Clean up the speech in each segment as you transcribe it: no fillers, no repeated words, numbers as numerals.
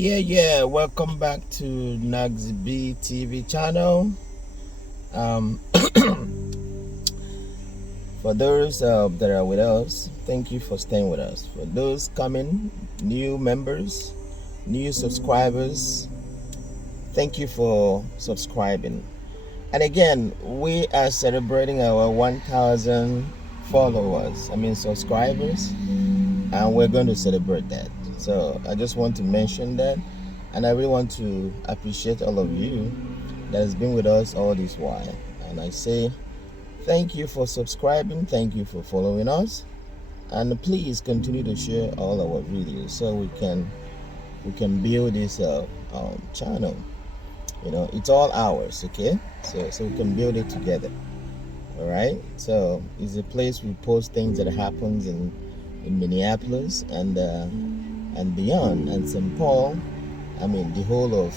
Yeah. Welcome back to Noxyb TV channel. For those that are with us, thank you for staying with us. For those coming, new members, new subscribers, thank you for subscribing. And again, we are celebrating our 1,000 followers, subscribers, and we're going to celebrate that. So I just want to mention that, and I really want to appreciate all of you that has been with us all this while. And I say thank you for subscribing, thank you for following us, and please continue to share all our videos so we can build this channel. It's all ours, okay? So we can build it together. All right. So it's a place we post things that happens in Minneapolis and beyond, and St. Paul. The whole of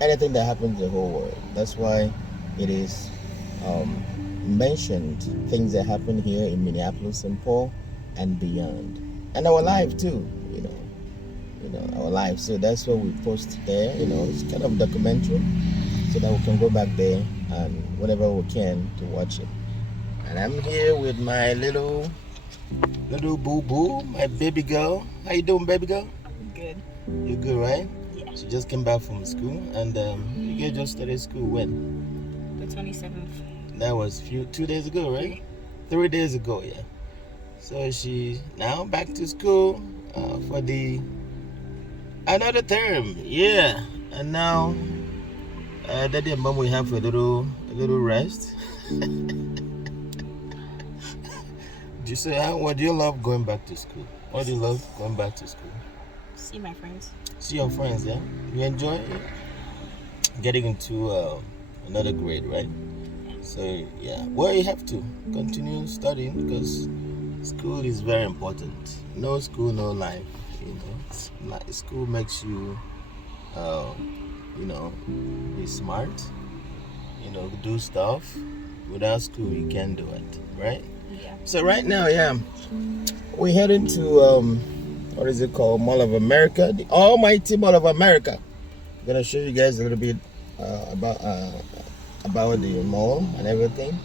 anything that happens in the whole world. That's why it is mentioned things that happen here in Minneapolis, St. Paul, and beyond, and our life too. Our life. So that's what we post there. It's kind of documentary, so that we can go back there and whenever we can to watch it. And I'm here with my little boo boo, my baby girl. How you doing, baby girl? Good. You good, right? Yeah. She just came back from school, and you guys just started school when? The 27th. That was 2 days ago, right? 3 days ago, yeah. So she now back to school for the another term, yeah. And now daddy and mom will have a little rest. What do you love going back to school? What do you love going back to school? See my friends. See your friends, yeah? You enjoy it? Getting into another grade, right? So, yeah. Well, you have to continue studying because school is very important. No school, no life. School makes you, be smart, do stuff. Without school, you can't do it, right? Yeah. So right now, we're heading to what is it called? Mall of America, the almighty Mall of America. I'm gonna show you guys a little bit about the mall and everything.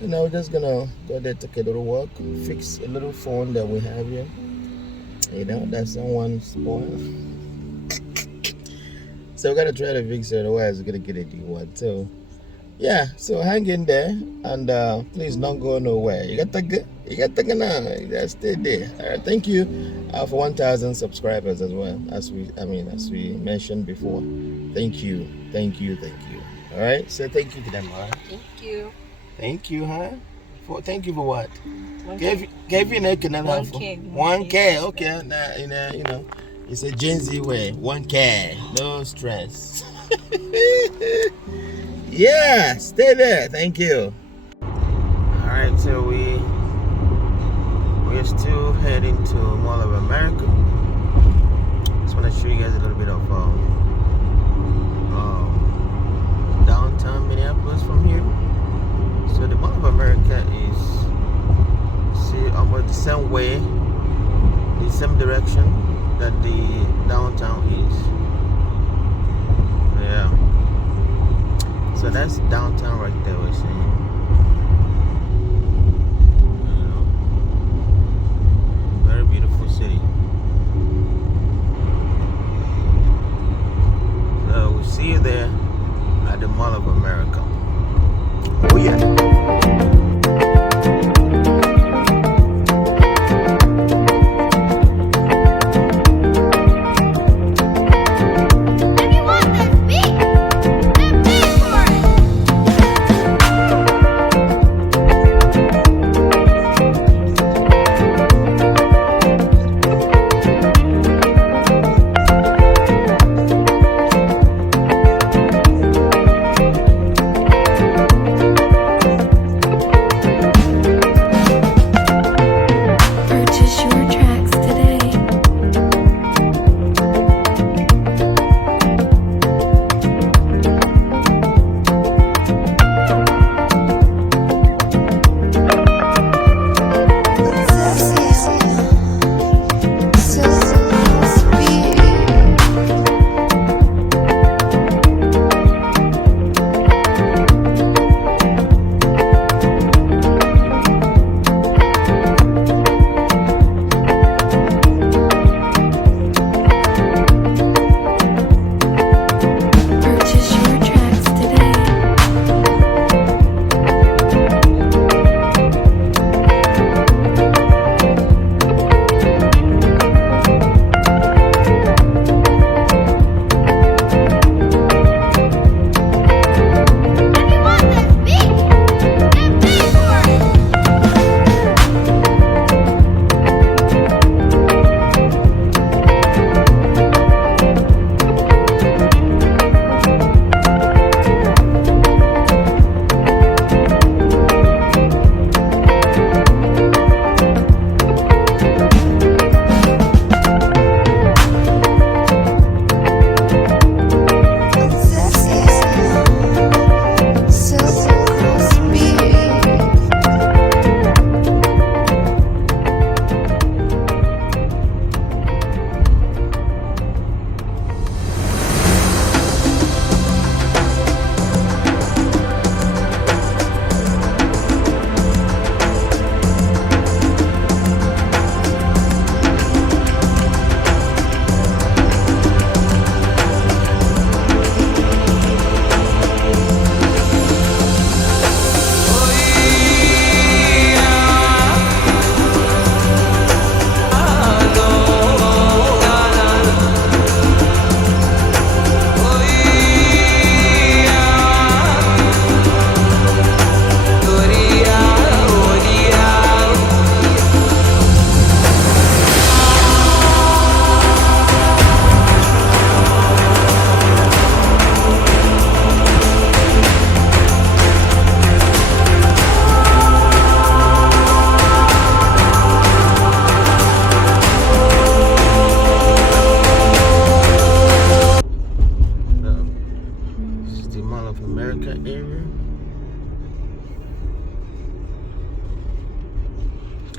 We're just gonna go there, take a little walk, fix a little phone that we have here. That someone spoiled. So we're gonna try to fix it, otherwise we're gonna get a D1. So yeah, so hang in there and please don't go nowhere. You got to go now. You gotta stay there. All right, thank you for 1,000 subscribers as well, as we mentioned before. Thank you. All right, so thank you to them, all right? Thank you, huh? Thank you for what? 1K. Gave you an 1K. 1K. Okay, now it's a Gen Z way. 1K, no stress. Yeah, stay there. Thank you. All right, so we're still heading to Mall of America. Just want to show you guys a little bit of downtown Minneapolis from here. So the Mall of America is almost the same way, the same direction that the downtown is. Yeah. So that's downtown right there, we're seeing. Very beautiful city. So we'll see you there at the Mall of America. Oh yeah.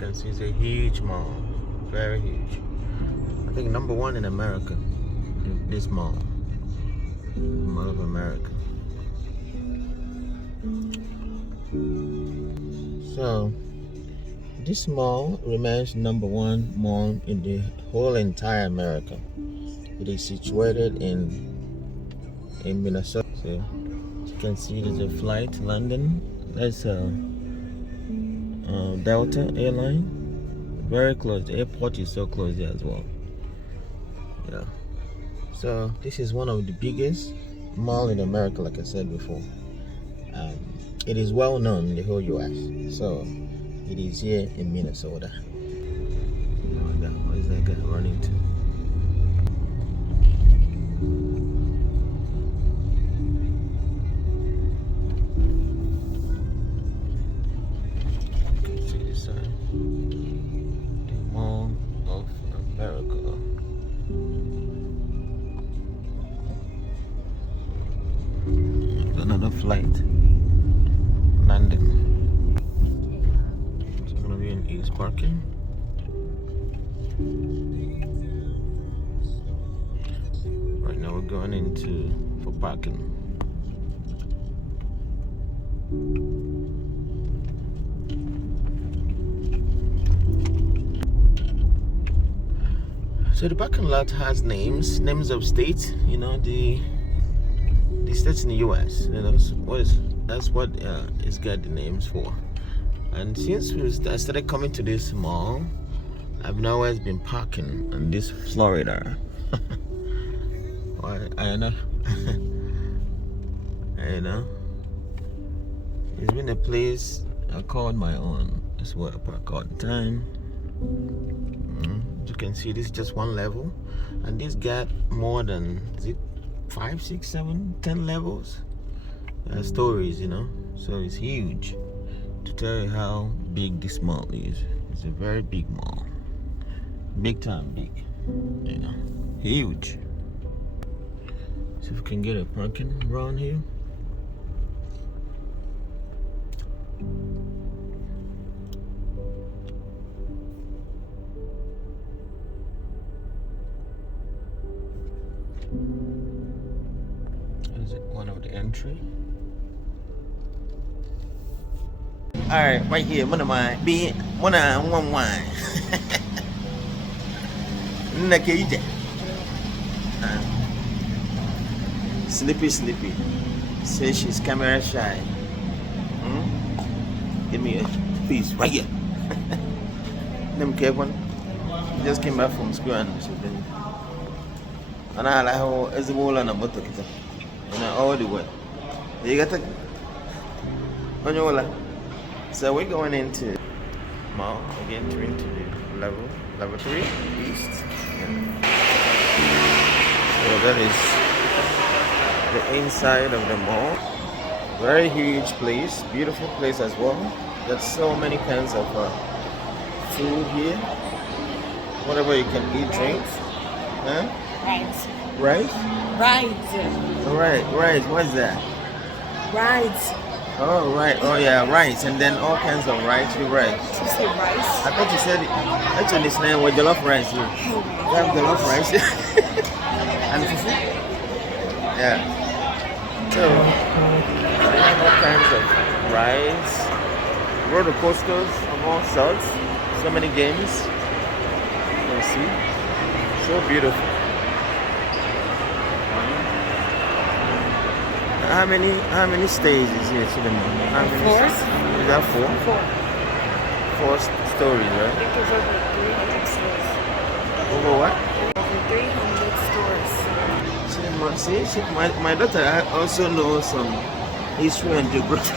can see it's a huge mall, very huge. I think #1 in America. This mall of America. So this mall remains #1 mall in the whole entire America. It is situated in Minnesota. So you can see there's a flight landing. That's a Delta airline. Very close. The airport is so close there as well. Yeah. So this is one of the biggest mall in America, like I said before. It is well known in the whole US. So it is here in Minnesota. Oh my God, what is that guy running to? Okay, see this sign. The Mall of America. Another flight landing. It's gonna be in East parking. Right now we're going into for parking. So the parking lot has names of states. You know, the states in the US. You know, that's what it's got the names for. And since I started coming to this mall, I've always been parking in this Florida. I know. I know. It's been a place I called my own. That's where I park all the time. As you can see, this is just one level, and this got more than 5, 6, 7, 10 levels. Stories, you know. So it's huge. To tell you how big this mall is, it's a very big mall. Big time big. You know, huge. See if we can get a parking around here. Is it one of the entry? Alright, right here, one of my big one. Sleepy. Say she's camera shy. Give me a piece right here. Them Kevin just came back from school and she's been. And I like how it's a wall and a motor. And all the way. You got to. So we're going into mall again, entering to the level 3 east. So that is the inside of the mall. Very huge place, beautiful place as well. There's so many kinds of food here. Whatever you can eat, drink. Huh? Rice? Rice. What's that? Rides. Oh, right. Oh, yeah, rice. And then all kinds of rice with rice. Did you say rice? I thought you said, actually, it's name was jollof rice here. You have jollof rice. And fufu? Yeah. So, we have all kinds of rides, roller coasters of all sorts. So many games. You can see. So beautiful. How many stages here to the mall? How many? 4. Is that 4? 4 stories, right? I think there's over 300 stores. Over what? Over 300 stores. See, my daughter also knows some history and geography.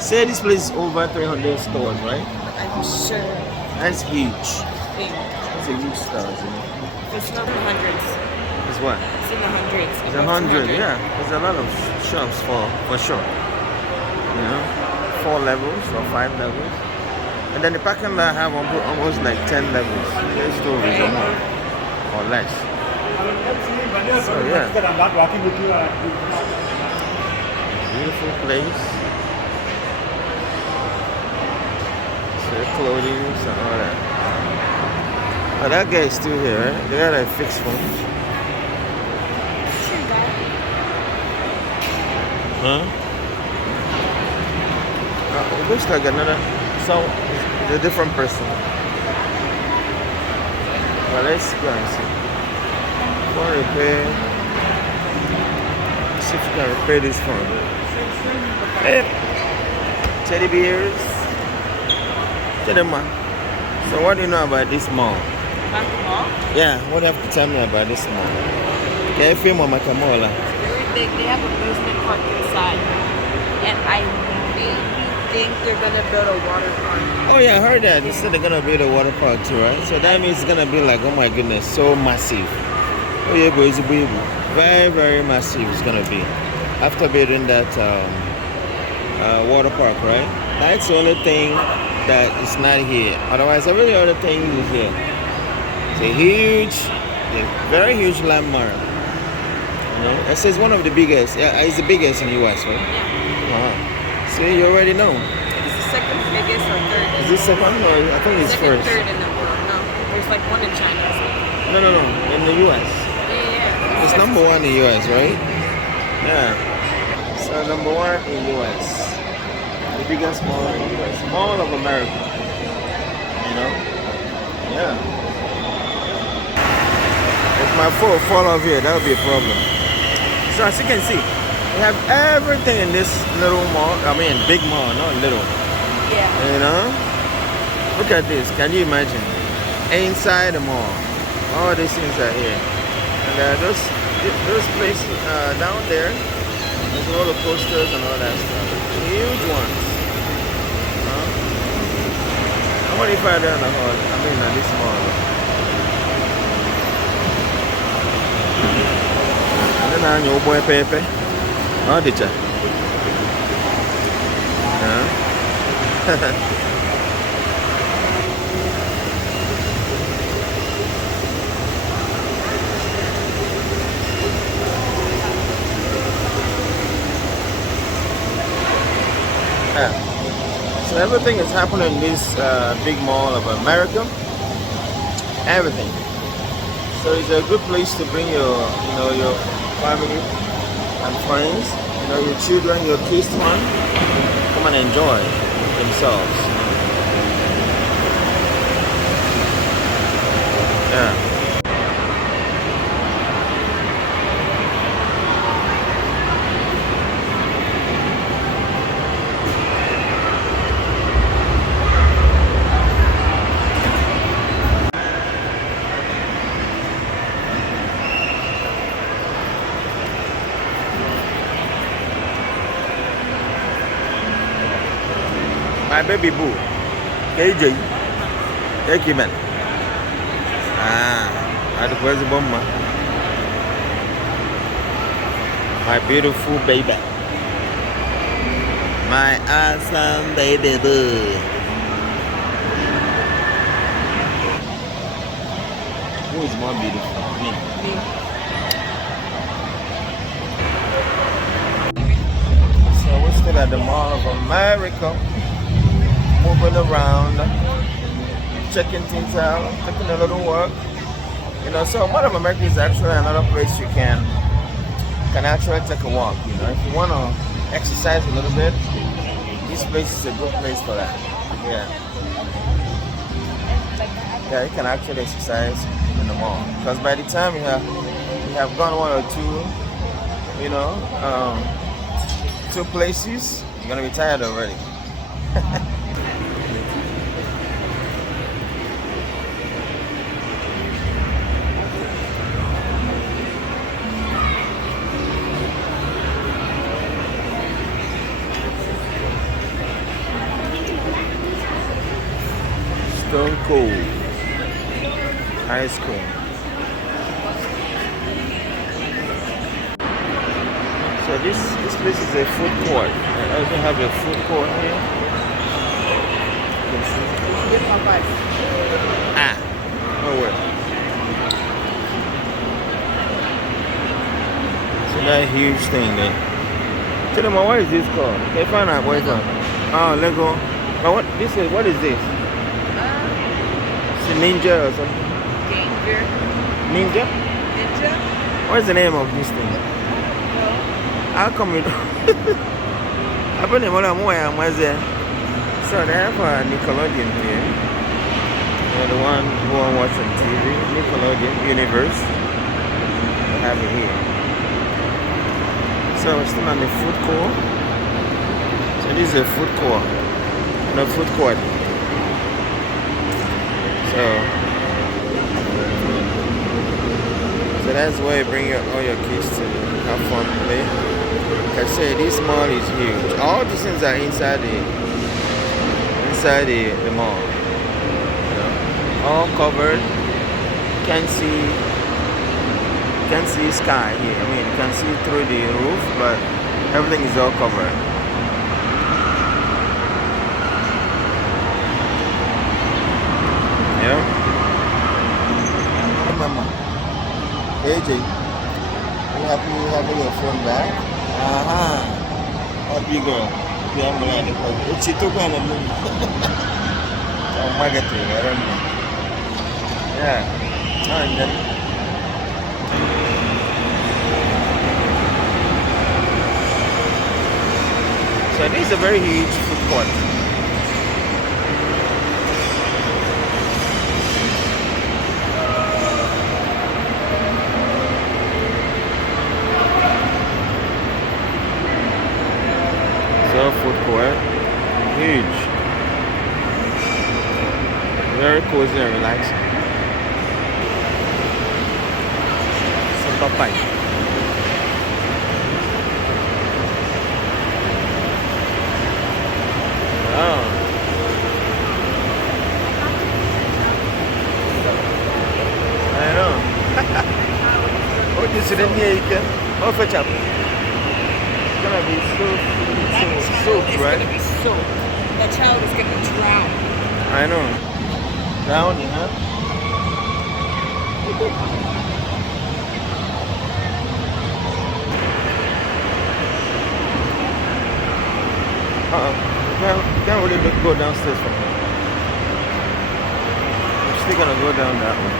Say this place is over 300 stores, right? I'm sure. That's huge. Think. That's a huge store, you know. It's not in the hundreds. It's what? It's in the hundreds. It's 100, yeah. There's a lot of shops for sure. You know, 4 levels or 5 levels. And then the parking lot have almost like 10 levels. 10 stories or more. Or less. So yeah. Beautiful place. So their clothing and all that. Oh, that guy is still here, right? They got a fixed phone. Huh? It looks like another. So, it's a different person. Well, let's go and see. Phone repair. Let's see if we can repair this phone. Hey, teddy bears. Chidema. So, what do you know about this mall? About the mall? Yeah, what do you have to tell me about this mall? Can you film on Makamola? Very big. They have a amusement park inside. And I maybe think they're gonna build a water park. Oh yeah, I heard that. They said they're gonna build a water park too, right? So that means it's gonna be like, oh my goodness, so massive. Oh yeah, boy, it's very, very massive. It's gonna be after building that water park, right? That's the only thing that is not here. Otherwise, every other thing is here. It's a very huge landmark. You know, it says one of the biggest. Yeah, it's the biggest in the US, right? Yeah. See, you already know. It's the second biggest or third. Is this second or I think it's Second, first? third in the world. No, there's like one in China. No. In the US. Yeah. It's number one in the US, right? Yeah. So number one in the US. The biggest mall in the US. Mall of America. You know? Yeah. If my phone fall off here, that would be a problem. So as you can see, we have everything in this little mall. I mean, big mall, not little. Yeah. You know? Look at this. Can you imagine? Inside the mall, all these things are here. And those places down there, there's all the posters and all that stuff. Huge ones. How many far down the hall? I mean, at this mall. And then your boy Pepe. Oh, did ya? So everything is happening in this big mall of America. Everything. So it's a good place to bring your family and friends, your children, your kids, come and enjoy themselves. Yeah. My baby boo, KJ, man. At the president, my beautiful baby, my awesome baby boo. Who is more beautiful? Me. So we're still at the Mall of America. Moving around, checking things out, taking a little work. So Mall of America is actually another place you can actually take a walk. If you want to exercise a little bit, this place is a good place for that. Yeah, you can actually exercise in the mall. Because by the time you have gone one or two, two places, you're gonna be tired already. Stone Cold Ice Cream. So this place is a food court. I also have a food court here. Oh wait. So that huge thing there. Tell them what is this called? Can you find out what it's on? Oh, Lego. But what is this? a ninja or something? Danger. Ninja? Ninja? What's the name of this thing? No. How come you don't? I put them all on where was there. So they have a Nickelodeon here. The one who I watch on TV, Nickelodeon Universe. They have it here. So we're still on the food court. So this is a food court. No, food court. So that's where you bring all your kids to have fun play. Like I say, this mall is huge. All these things are inside the mall. You know, all covered. Can't see sky here. I mean, you can see through the roof, but everything is all covered. Yeah. Mama, AJ, you happy having your phone back? Happy girl. You have money. It's a token of money. I'm marketing. I don't know. Yeah. And then. So this is a very huge food court. So food court, huge, very cozy and relaxing. Some papaya. Oh. I know. Oh, you see them here, you can. Oh, fetch up. It's gonna be soap, right? It's gonna be soap. That child is gonna drown. I know. Drowning, huh? Can't really go downstairs from here. I'm still gonna go down that way.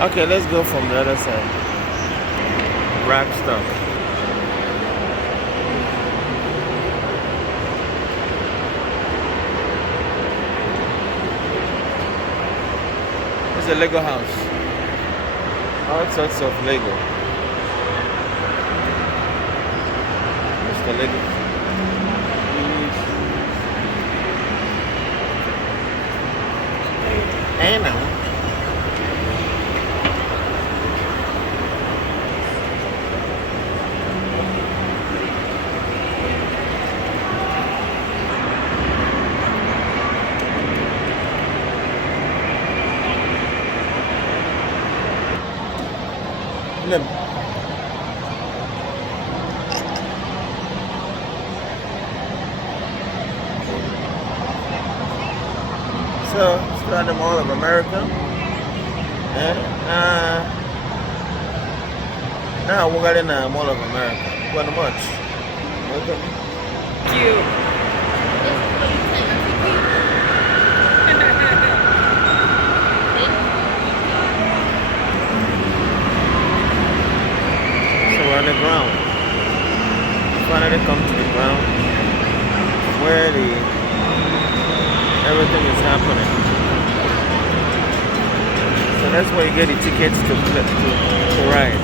Okay, let's go from the other side. Wrap stuff. It's a Lego house. All sorts of Lego. Mr. Lego. Anna. So, still at the Mall of America. And now we're in the Mall of America. Not much. Welcome. Cute. So we're on the ground. Finally come to the ground where everything is happening. So that's where you get the tickets to ride.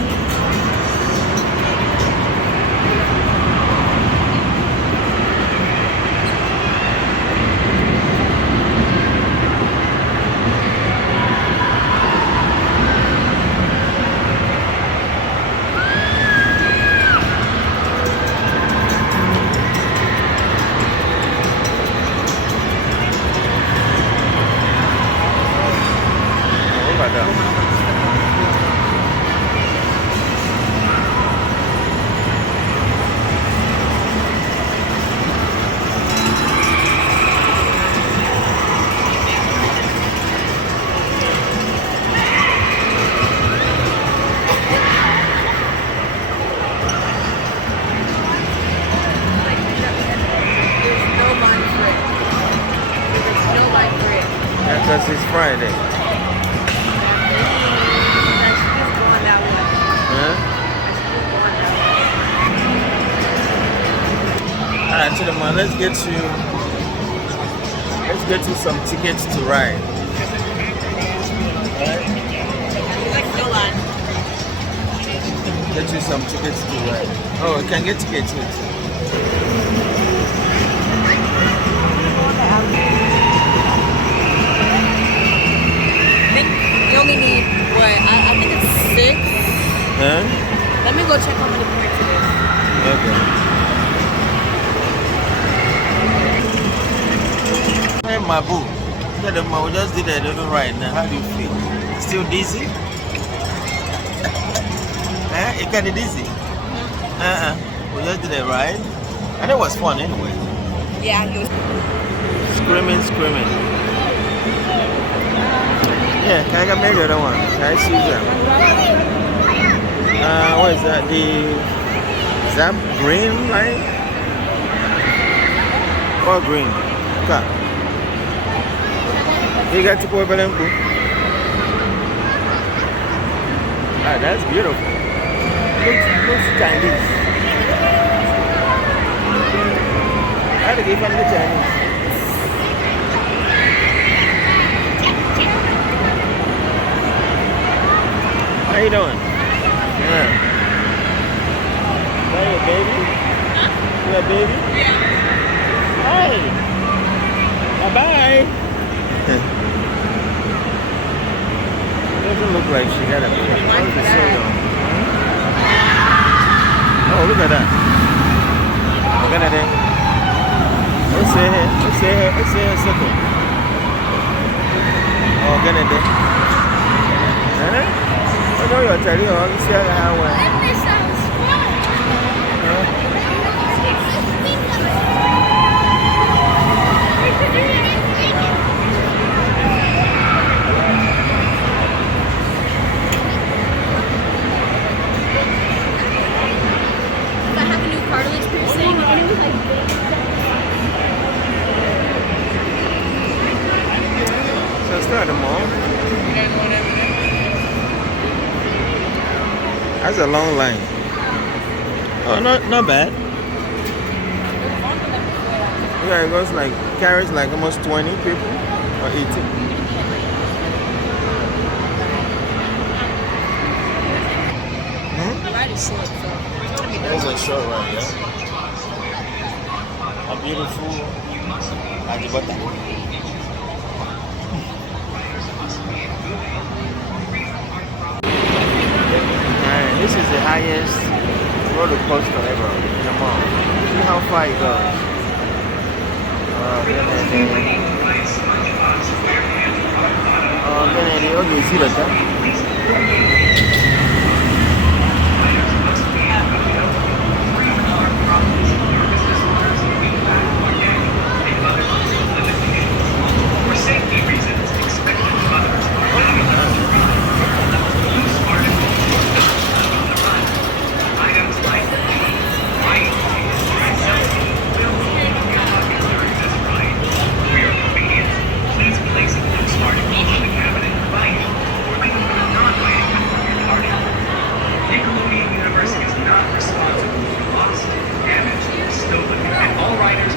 Alright, to the man, let's get you some tickets to ride. Alright? Get you some tickets to ride. Oh, you can get tickets too. You only need what? I think it's 6. Huh? Let me go check how many points it is. Okay. Hey, my boo. Look at the man. We just did a little ride now. How do you feel? Still dizzy? It kind of dizzy. We just did a ride, and it was fun anyway. Yeah, he was Screaming. Yeah, can I get maybe the other one? Can I see them? What is that? Is that green line? Or green? Okay. You got to go over them. Ah, that's beautiful. Looks Chinese. How do you find the Chinese? How you doing? Yeah. Hey, baby? Huh? You a baby? Yeah. Hi. Bye-bye. Doesn't look like she got a baby. Oh, look at that. Look at that. Let's see here. Second. Oh, get it there. I know you're telling you, I'm saying how well. This sounds fun. I have a new cartilage piercing. So start the mall. That's a long line. Oh, not bad. Yeah, it goes like carries like almost 20 people or 18. The ride is short, so It's a short ride, yeah. A beautiful Eduputa. This is the highest roller coaster ever in the mall. See how far it goes. You see that?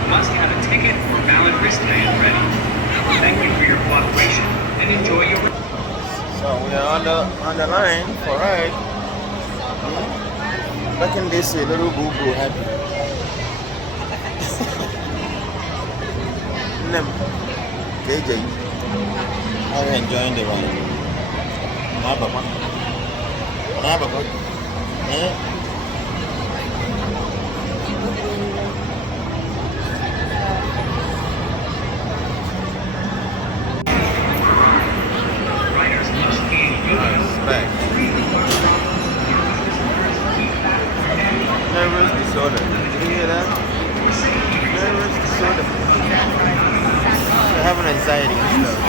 Must have a ticket or valid wristband ready. Thank you for your cooperation and enjoy your... So we are on the line for ride. Back in this little boo-boo happy. KJ, how are you enjoying the ride? Nervous disorder. Did you hear that? Nervous disorder. They have an anxiety and stuff.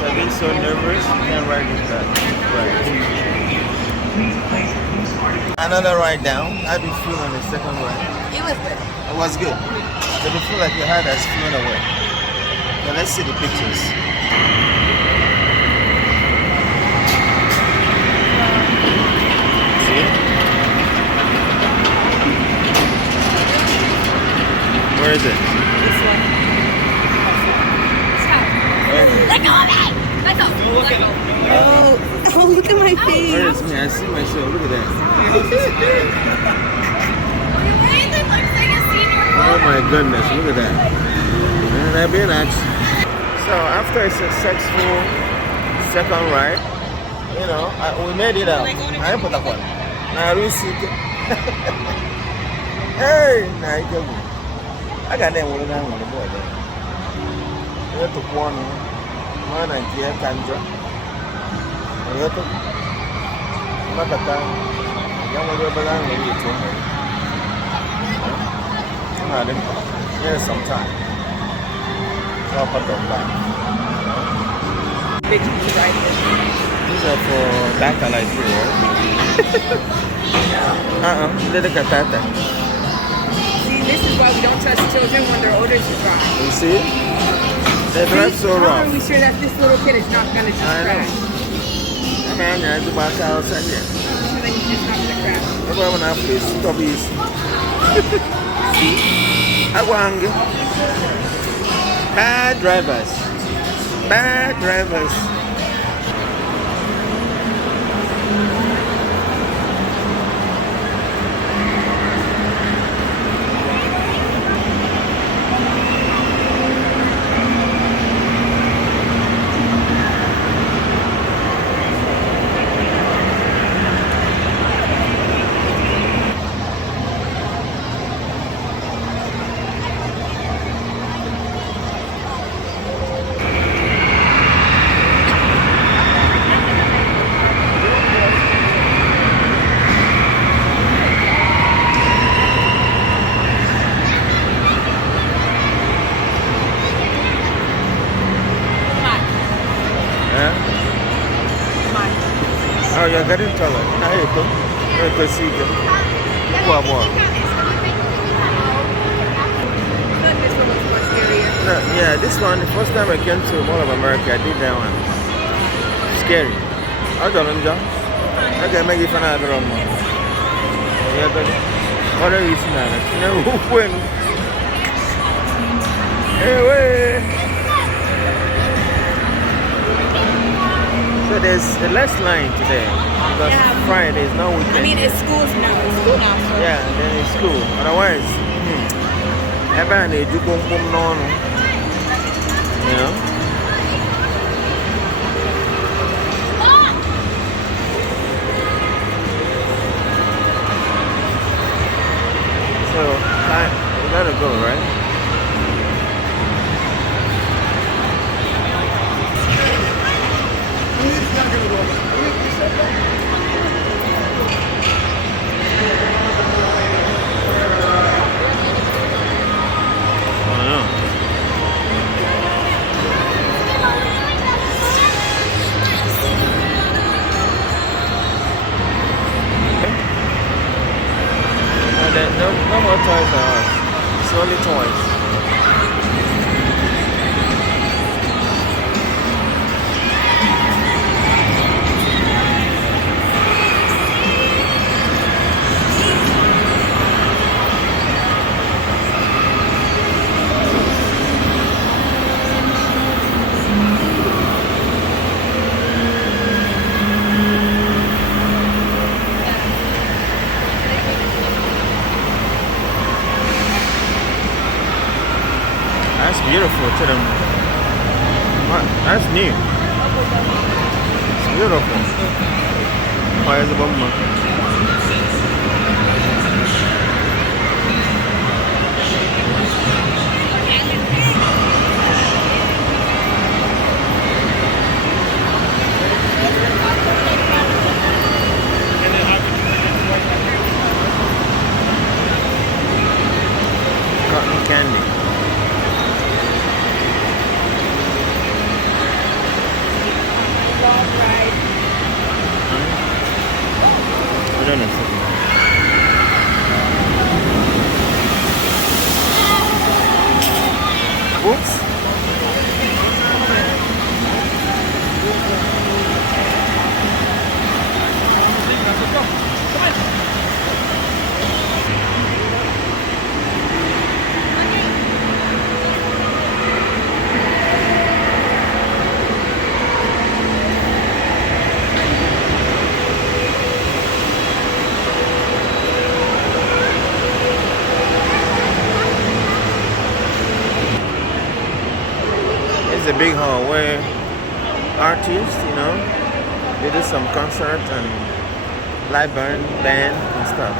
I've been so nervous, you can't ride this back. Right. Another ride down. How do you feel on the second ride? it was good. It was good. Did you feel like your heart has flown away? Now let's see the pictures. is it? This one. Stop. Let go of me! Let go. Oh, look at my face. Where is me? I see myself. Look at that. Oh my goodness, look at that. And I've been at. So after a successful second ride, you know, we made it out. I put that one. I really see it. Hey, I got that one on the board there. We took one and here Kandra. We took Makata. Young Rebellion will be to her. Here's some time. I'll put them back. Big right here. These are for Daka like you, right? Little Katata. See, this is why we don't trust children when they're older to drive. You see? They drive so How rough. are we sure that this little kid is not going to just I know. crash? I mean, I do back outside here. So then he's just not going to crash. Everyone have place. Stop easy. I want bad drivers. Bad drivers. Oh, you're getting taller. How you go? Where to see them? What more? This one looks much scarier. No, yeah, this one, the first time I came to Mall of America, I did that one. Scary. I don't know. I can make it for another one. Yeah, but what are you seeing? No, when? Hey, wait. So there's less line today because Friday is not weekend. I mean, it's school now. So. Yeah, then it's school. Otherwise, everyone they do boom boom no. You know. So we gotta go, right? No more toys for us. It's only toys. That's beautiful to them. That's new. It's beautiful. Why is it bomb? Cotton candy. Long ride. I don't know. Oops. big hall where artists, they do some concert and live band and stuff.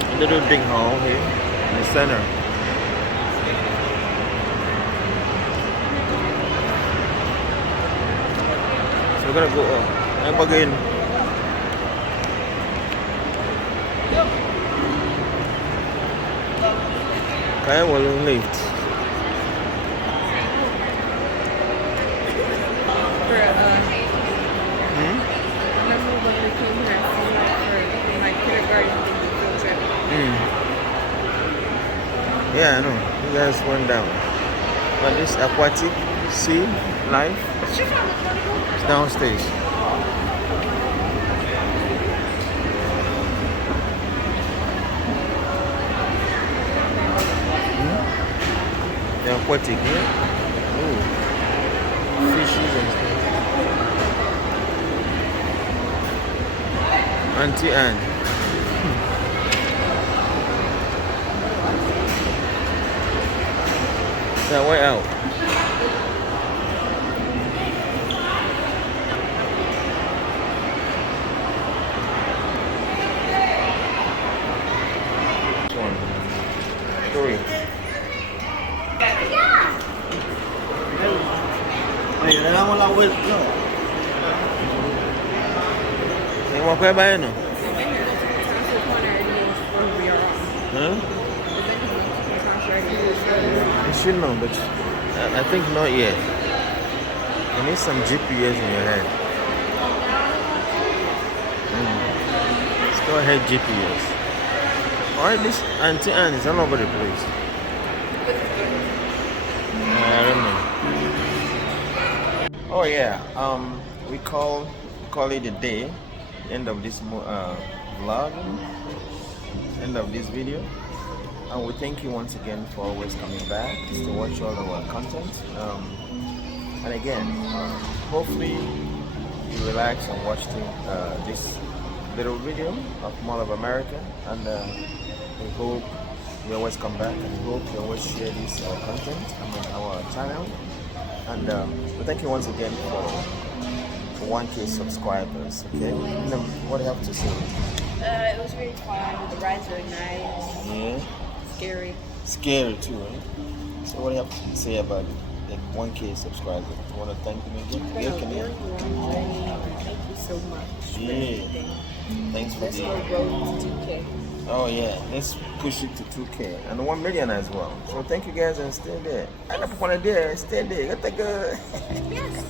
A little big hall here in the center. So we're gonna go up and again. Kaya walang lift. Remember when we came here for my kindergarten field trip? Yeah, I know. You guys went down. But this aquatic sea life is downstairs. The aquatic, yeah? Ooh. Fishes and stuff. Auntie Anne. That way out. One, three. Mau kue bayar no? Huh? You should know, but I think not yet. You need some GPS in your head. Let's go ahead, GPS. Alright, this Auntie Anne is all over the place. I don't know. Oh yeah, we call it a day. End of this vlog, end of this video, and we thank you once again for always coming back to watch all of our content. And again, hopefully you relax and watch this little video of Mall of America, and we hope you always come back, and we hope you always share this content on our channel. And we thank you once again for 1K subscribers. Okay, what do you have to say? It was really fun. The rides were nice. Yeah. Scary Too, right? So what do you have to say about like 1K subscribers? Do you want to thank them again? Thank you so much. Yeah. Thanks for Let's go road to 2K. Oh yeah, let's push it to 2K and 1 million as well. So thank you guys and stay there. I never want to there. Stay there. You got to go. Yes.